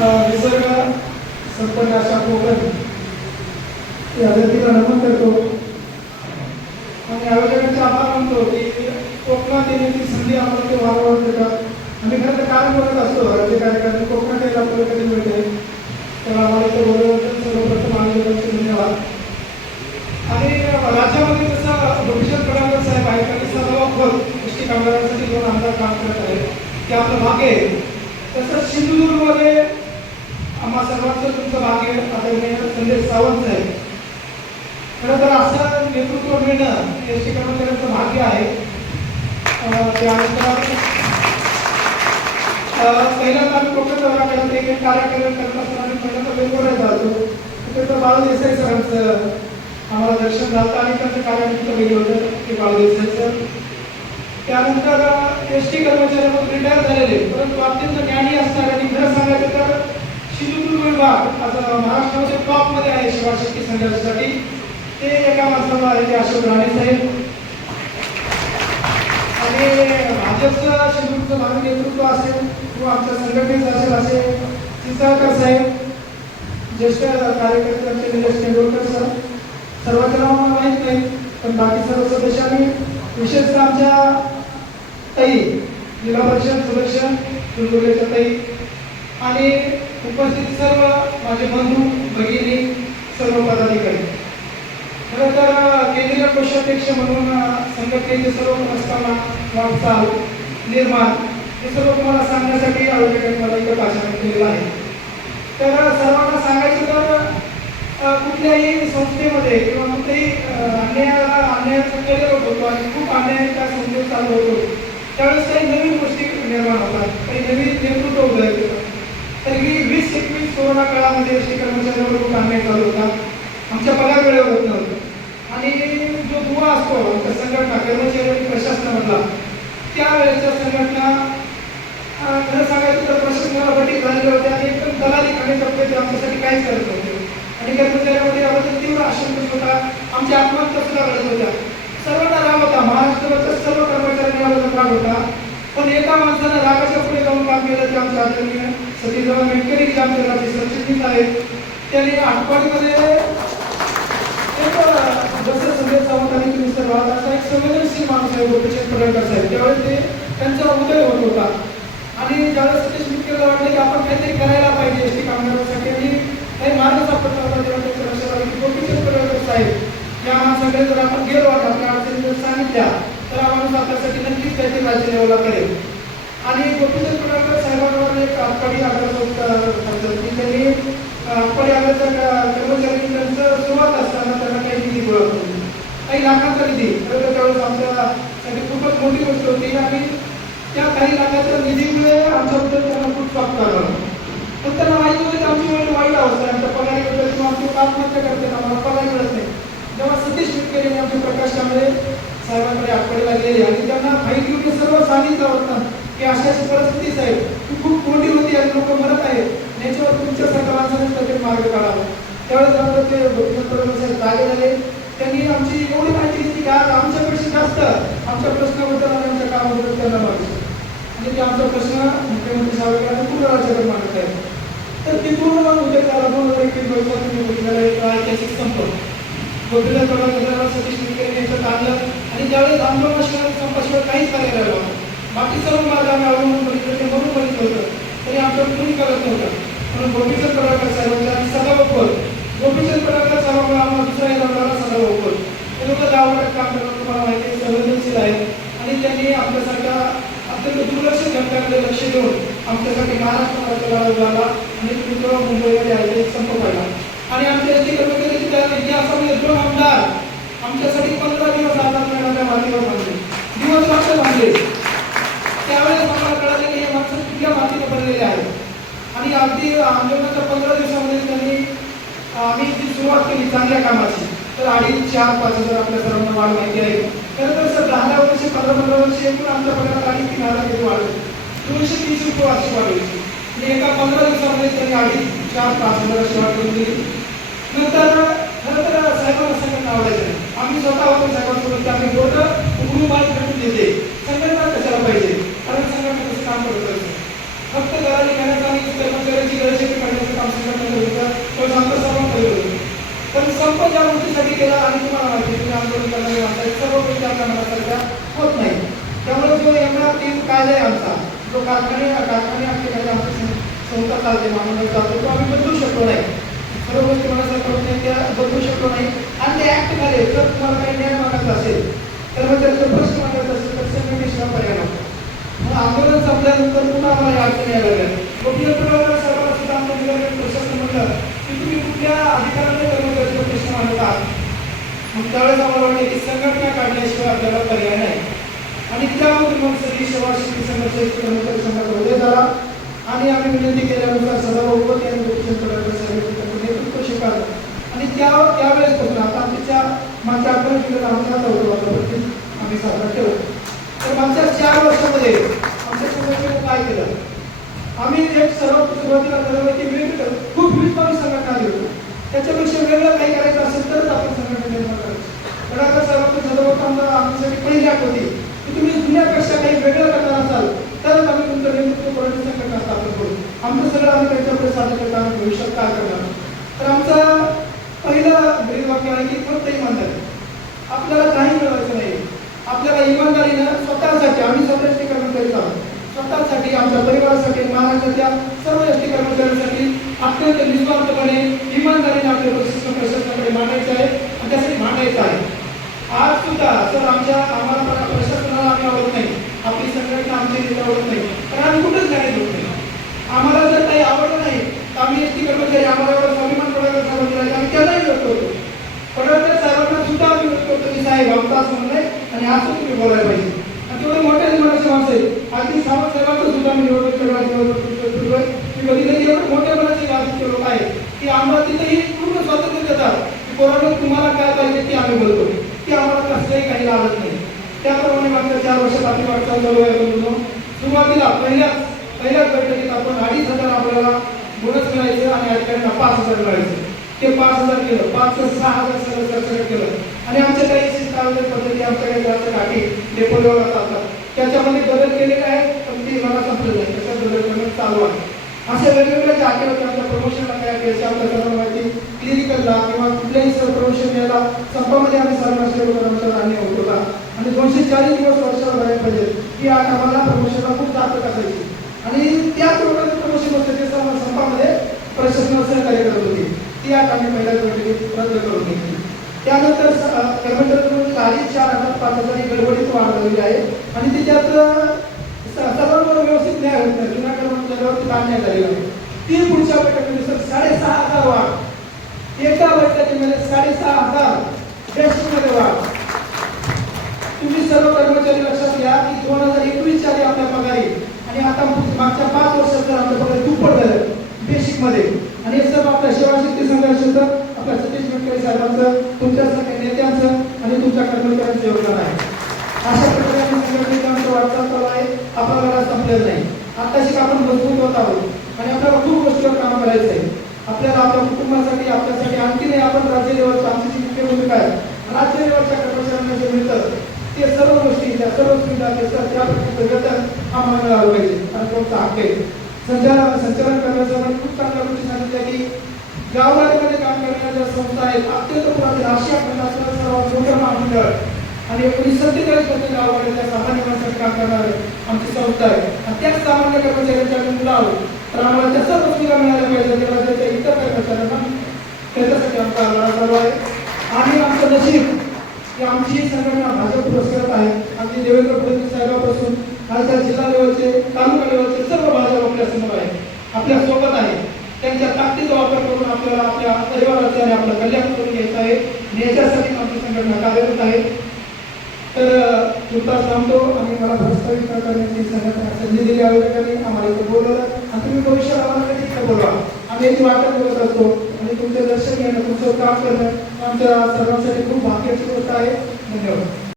निसर्ग संपन्न अशा कोकण या धरतीला नमन करतो आणि आयोजकांचे आभार मानतो की कोकणात येण्याची संधी आम्हाला ते वारंवार देतात. आम्ही खरं तर कारण बोलत असतो राज्य कार्यक्रम कोकणात यायला आपल्याला कधी मिळते तर आम्हाला ते बोलवलं. सर्वप्रथम आयोजकांचे धन्यवाद. आणि राज्यामध्ये जसं भविष्यात पडणार साहेब आहे त्यांनी सर्व गोष्टी कामगारांसाठी दोन आमदार काम करत आहे ते आपलं भाग्य आहे. तसंच सिंधुदुर्गमध्ये आम्हा सर्वांचं तुमचं भाग्य आदरणीय संदेश सावंत साहेब. खरं तर असं नेतृत्व मिळणं एस टी कर्मचाऱ्यांचं भाग्य आहे. पहिल्यांदा आम्ही कोकण दौरा केला तर एक कार्यक्रम करत असताना आम्ही पहिल्यांदा वेगवेगळ्या जातो तर बाळू देसाई सरांचं आम्हाला दर्शन झालं आणि त्यांचं कार्यानिमित्त वेगळं होतं ते बाळू देसाईचं. त्यानंतर एस टी कर्मचाऱ्यांमध्ये रिटायर झालेले परंतु अत्यंत ज्ञानी असणार आणि खरं सांगायचं तर सिंधुदुर्ग विभाग आता महाराष्ट्रामध्ये टॉपमध्ये आहे शिवा शक्ती संघर्षासाठी ते एका माणसाला आहे ते अशोक राणे साहेब. आणि भाजपचं सिंधुदुर्गचं भावी नेतृत्व असेल किंवा आमच्या संघटनेचं असेल असे चिंचाळकर साहेब, ज्येष्ठ कार्यकर्ते आमचे निलेश तेंडुलकर सर. सर्वांचे नाव मला माहीत नाही पण बाकी सर्व सदस्यांनी विशेषतः आमच्या ताई जिल्हा परिषद सदस्य फुलगुलेच्या ताई आणि उपस्थित सर्व माझे बंधू भगिनी सर्व पदाधिकारी. खरं तर केंद्रीय कोषाध्यक्ष म्हणून संघटनेचे सर्व प्रस्तावना वाटचाल निर्माण हे सर्व तुम्हाला सांगण्यासाठी आयोजकांनी मला इथं भाषण केलेलं आहे. तर सर्वांना सांगायचं तर कुठल्याही संस्थेमध्ये किंवा कुठल्याही अन्यायाचा करिअर होतो आणि खूप अन्यायाच्या संस्थेत चालू होतो त्यावेळेस काही नवीन गोष्टी निर्माण होतात, काही नवीन नेतृत्व उभं येतं. तर ही 20-21 कोरोना काळामध्ये एस टी कर्मचाऱ्यांवर खूप अन्याय चालू होता. आमच्या पगार वेळेवर होत नव्हतं आणि जो दुवा असतो आमच्या संघटना कर्मचारी आणि प्रशासनामधला त्यावेळेच्या संघटना खरं सांगायचं तर प्रशासनाला बटीक झालेले होते आणि एकदम दलाली खाणे टप्प्यात आमच्यासाठी काहीच करत नव्हते आणि कर्मचाऱ्यांमध्ये याबद्दल तीव्र आशंका होता. आमच्या आत्महत्या सुद्धा घडत होत्या. सर्वांना राग होता, महाराष्ट्राच्या सर्व कर्मचाऱ्यांना याबद्दल राग होता. पण एका माणसानं रागाच्या पुढे जाऊन काम केलं ते आमच्या आदरणीय सतीश मेटकरी जे आमच्या राज्य सरचिटणीस आहेत त्यांनी आटपाडीमध्ये जसं संदेश सावंत आणि तुम्ही सर्व असा एक संवेदनशील माणूस आहे गोपीचंद पडळकर साहेब. त्यावेळेस ते त्यांचा उदय होत होता आणि ज्यावेळेस सतीश मिटकरीला वाटलं की आपण काहीतरी करायला पाहिजे एस टी कामगारांसाठी आणि काही मार्ग सापडला होता तेव्हा त्यांच्या लक्षात आलं की गोपीचंद पडळकर साहेब या माणसाकडे जर आपण गेलो आपल्या अडचणी जर सांगितल्या तर माणूस आपल्यासाठी नक्कीच काहीतरी राज्य लेवलला करेल. आणि गोपीचंद पडळकर साहेबांवर एक आटपाडी आग्रह त्यांनी आटपाडी आग्रहाच्या कर्मचारी त्यांचं सुरुवात असताना त्यांना काही निधी गोळा करून काही लाखांचा निधी खरं त्यावेळेस आमच्यासाठी खूपच मोठी गोष्ट होती आणि त्या काही लाखाच्या निधीमुळे आमच्याबद्दल त्यांना खूप स्वागत आलं. पण त्यांना माहिती होतं की आमची वेळ वाईट अवस्था आहे, आमच्या पगारीबद्दल किंवा आमची आत्महत्या करते आम्हाला पगार मिळत नाही. जेव्हा सतीश मिटकरी आमचे प्रकाश कांबळे साहेबांकडे आटपाडीला गेले आणि त्यांना माहिती होती सर्व सांगितलं होतं की अशा परिस्थितीच आहे ती खूप मोठी होती आणि लोक मरत आहेत याच्यावर तुमच्यासारख्या माणसानेच काहीतरी मार्ग काढावा. त्यावेळेस आम्हाला ते साहेब जागे झाले. त्यांनी आमची एवढी माहिती घेतली की आज आमच्यापेक्षा जास्त आमच्या प्रश्नाबद्दल आणि आमच्या कामाबद्दल त्यांना माहिती म्हणजे ते आमचा प्रश्न मुख्यमंत्री साहेबांनी पूर्ण राज्याकडे मांडत आहे. तर तिथून उद्या झाला 2021 तुम्ही बघितलेला एक ऐतिहासिक संप गोपीचंद पडळकर सतीश मिटकरी यांच्यात आणलं आणि त्यावेळेस आंदोलनाशिवाय संपाशिवाय काहीच कार्य राहिलं होतं. बाकी सर्व मार्ग आम्ही अवलंबून बघितलं ते म्हणून बघितलं होतं तरी आमच्यावर कुणी करत नव्हतं. म्हणून गोपीचंद पडळकर साहेबांचा आणि सदाभाऊ गोपीचंद पडळकर साहेबांना आम्हाला दुसरा येणार सदाभाऊ ते लोक 10% काम करतात तुम्हाला माहिती आहे संवेदनशील आहेत आणि त्यांनी आपल्यासारख्या अत्यंत दुर्लक्ष घटकाकडे लक्ष देऊन आमच्यासाठी महाराष्ट्र राज्य झाला आणि तुम्ही मुंबईमध्ये आहे संप पाहिला आणि आमच्या एस टी कर्मचाऱ्यांची इतिहासामध्ये 2 आमदार आमच्यासाठी 15 दिवस आजाद करण्याच्या मातीवर बांधले दिवस रात्र बांधले. त्यावेळेस आम्हाला कळाले की हे माणसं कुठल्या मातीने बनलेले आहेत आणि अगदी आंदोलनाच्या 15 दिवसामध्ये त्यांनी आम्ही जी सुरुवात केली चांगल्या कामाची तर 2,500-4,000-5,000 आपल्या सर्वांना वाढ माहिती आहे. खरं तर सर 10 वर्षे 15 वर्षे एकूण आमच्या पगारात 3,000 किती वाढले 230 रुपये वार्षिक वाढवली आणि एका 15 दिवसामध्ये त्यांनी 2,500-4,000 अशी वाढ करून दिली. नंतर खरं तर साहेबांना संघटना आवडायचं नाही. आम्ही स्वतः होतो साहेबांसोबत आम्ही बोर्ड उघडून बाज भेटून देते संघटना कशाला पाहिजे कारण संघटना कसं काम करत असतं फक्त घराने घेण्याचा आणि कर्मचाऱ्यांची गरज केलं आणि तुम्हाला माहिती तुम्ही आंदोलन करणारे माणसं सर्व गोष्टी आपल्या मनासारख्या होत नाही. त्यामुळे जो M3 कायदा आहे आमचा, जो कारखाने असले आमची संस्था चालते महामंडळ चालतो, तो आम्ही बदलू शकलो नाही. सर्व गोष्टी मनासारख्या होत नाही, त्या बदलू शकलो नाही. आणि ते ऍक्ट झाले. जर तुम्हाला काही न्याय मागायचा असेल, कर्मचाऱ्याचा प्रश्न मागायचा असेल तर संघटनेशिवाय पर्याय नव्हता. मग आंदोलन संपल्यानंतर पुन्हा आम्हाला अडचणी यायला लागल्या. सर्वांना सुद्धा आमचं निलंबन प्रशासन म्हटलं की तुम्ही कुठल्या अधिकाराने कर्मचाऱ्याचा प्रश्न मांडत आहात. मग त्यावेळेस आम्हाला वाटलं की संघटना काढल्याशिवाय आपल्याला पर्याय नाही. आणि त्यामधून मग सगळी सेवा शिक्षण संघर्ष कर्मचारी संघाचा उदय झाला आणि आम्ही विनंती केल्यानुसार सदाभाऊ उपत यांनी गोपीचंद पडळकर नेतृत्व स्वीकारलं. आणि त्यावेळेसपासून आता आमच्या मागच्या 11 जिल्ह्यात आमचा होतो आम्ही साजरा केला. तर मागच्या 4 वर्षामध्ये आमच्या संघटनेने काय केलं, आम्ही एक सर्वात सुरुवातीला ठरवलं की वेगळं खूप विविध संघटना देतो, त्याच्यापेक्षा वेगळं काही करायचं असेल तरच आपण संघटना निर्माण करायचं. पण आता सर्वात सर्वप्रथम आमच्यासाठी पहिली अट होती की तुम्ही जुन्यापेक्षा काही वेगळं करणार असाल तरच आम्ही तुमचं नेतृत्व करण्याची संघटना स्थापन करू. आमचं सगळं आम्ही त्यांच्यापुढे सादर करता आम्ही भविष्यात काय करणार. तर आमचा पहिलं ब्रीदवाक्य आहे की फक्त इमानदारी. आपल्याला काही मिळवायचं नाही, आपल्याला इमानदारीनं स्वतःसाठी, आम्ही स्वतःसाठी कर्मचारी आहोत, स्वतःसाठी, आमच्या परिवारासाठी, महाराष्ट्राच्या सर्व एसटी कर्मचाऱ्यांसाठी अत्यंत निस्वार्थपणे इमानदारीने आपल्या प्रशासनाकडे मांडायचं आहे आणि त्यासाठी मांडायचं आहे. आज सुद्धा जर आम्हाला प्रशासनाला आम्ही आवडत नाही, आपली संघटना आमची नेते आवडत नाही, तर आम्ही कुठंच गाडी होत नाही. आम्हाला जर काही आवडलं नाही तर आम्ही एसटी कर्मचारी, आम्हाला एवढा स्वाभिमान पडळकर साहेबांनी आम्ही त्यालाही व्यक्त होतो. पडळकर साहेबांना सुद्धा आम्ही व्यक्त होतो की साहेब आमचा असं म्हणणं आहे आणि असं तुम्ही बोलायला पाहिजे. आणि तेवढे मोठे मनाचे माणसं आहे. अगदी सावंत साहेबांचं सुद्धा मी निवडणूक की कधी कधी एवढे मोठ्या मनाचे राजकीय लोक आहेत की आम्हाला तिथेही पूर्ण स्वातंत्र्य देतात की कोणाला तुम्हाला काय पाहिजे ते आम्ही बोलतो, की आम्हाला कसलंही काही लागत नाही. त्याप्रमाणे मागच्या 4 वर्षात आपली वाटचाल चालू आहे. सुरुवातीला पहिल्याच बैठकीत आपण 2,500 आपल्याला बोनस मिळायचं आणि अधिकाऱ्यांना 5,000 मिळायचं. ते 5,000 केलं, 5 ते 6,000 सगळं केलं. आणि आमच्या काही कागद पद्धती आमच्याकडे जास्त गाठी डेपो लेवलला चालतात, त्याच्यामध्ये बदल केलेले आहेत, पण ते मला संपलं नाही, त्याच्यात बदल करणं चालू आहे. अशा वेगवेगळ्या जागे होत्या. आमच्या प्रमोशनला काय केलं आपल्या सर्व माहिती क्लिनिकलला किंवा कुठल्याही प्रमोशन यायला संपामध्ये आम्ही सर्व कर्मचारी आणणे होत होता. आणि 240 दिवस वर्षाला भरायला पाहिजे ही आठ आम्हाला प्रमोशनला खूप जास्त असायची. आणि त्या प्रमाणे प्रमोशन होतं ते संपामध्ये प्रशासनाला सहकार्य करत होती. ती आठ आम्ही पहिल्याच बैठकीत रद्द करून घेतली. त्यानंतर कर्मचारी 4,000-5,000 ही गडबडीत वाढ झालेली आहे आणि त्याच्यात सर्वांवर व्यवस्थित न्याय होत नाही. जुन्या कर्मचाऱ्यावरती अन्याय झालेला आहे. ती पुढच्या बैठकीनुसार 6,500 वाढ, एका बैठकीमध्ये 6,500 बेसिकमध्ये वाढ. तुम्ही सर्व कर्मचारी लक्षात घ्या की 2021च्या आधी आपल्या पगारी आणि आता मागच्या 5 वर्षात जर आपल्या पगार दुप्पट झालं बेसिकमध्ये. आणि हे सर्व आपल्या सेवाशक्ती संघर्षाचं, आपल्या सतीश गडकरी साहेबांचं, तुमच्यासारख्या नेत्यांचं आणि तुमच्या कर्मचाऱ्यांचं योगदान आहे. अशा प्रकारे संघटनेचं आमचं वाटचाल चालू आहे. आपला लढा संपलेला नाही. आताशी आपण मजबूत होत आहोत आणि आपल्याला खूप गोष्टीवर काम करायचं आहे. आपल्याला आपल्या कुटुंबासाठी, आपल्यासाठी आणखी नाही. आपण राज्य लेवलच्या आमची जी मुख्य भूमिका आहे, राज्य लेवलच्या कर्मचाऱ्यांना जे मिळतं ते सर्व गोष्टी, त्या सर्व सुविधा, त्या प्रकारचं वेतन आम्हाला मिळालं पाहिजे आणि तुमचा हक्क आहे. संचालन करण्याचं खूप चांगल्या गोष्टी सांगितल्या की गाववाड्यामध्ये काम करणाऱ्या ज्या संस्था आहेत, अत्यंत पुरातन आशिया खंडातलं सर्वात मोठं महामंडळ आणि 1947 मध्ये गाववाड्यातल्या सामान्य माणसासाठी काम करणारे आमची संस्था आहे. आणि त्याच सामान्य कर्मचाऱ्यांच्या मुलं आहोत, तर आम्हाला त्या सर्व सुविधा मिळाल्या पाहिजे तेव्हा त्याच्या इतर कर्मचाऱ्यांना त्याच्यासाठी आमचा लढा चालू आहे. आणि आमचं नशीब की आमची ही संघटना भाजप पुरस्कृत आहे. अगदी देवेंद्र फडणवीस साहेबांपासून खासदार जिल्हा लेवलचे, तालुका लेवलचे सर्व भाजप आपल्या समोर आहे, आपल्या सोबत आहे. त्यांच्या ताकदीचा वापर करून आपल्याला आपल्या परिवाराचे आणि आपलं कल्याण करून घ्यायचं आहे आणि याच्यासाठी आमची संघटना कार्यरत आहे. तर तुर्तास थांबतो आणि मला प्रस्तावित करण्याची संघटना संधी दिली आयोजकांनी, आम्हाला इथं बोलवलं आणि तुम्ही भविष्यात आम्हाला कधी इथं बोलवा. आम्ही याची वाटत बघत असतो आणि तुमचं दर्शन घेणं, तुमचं काम करणं आमच्या सर्वांसाठी खूप भाग्याची गोष्ट आहे. धन्यवाद.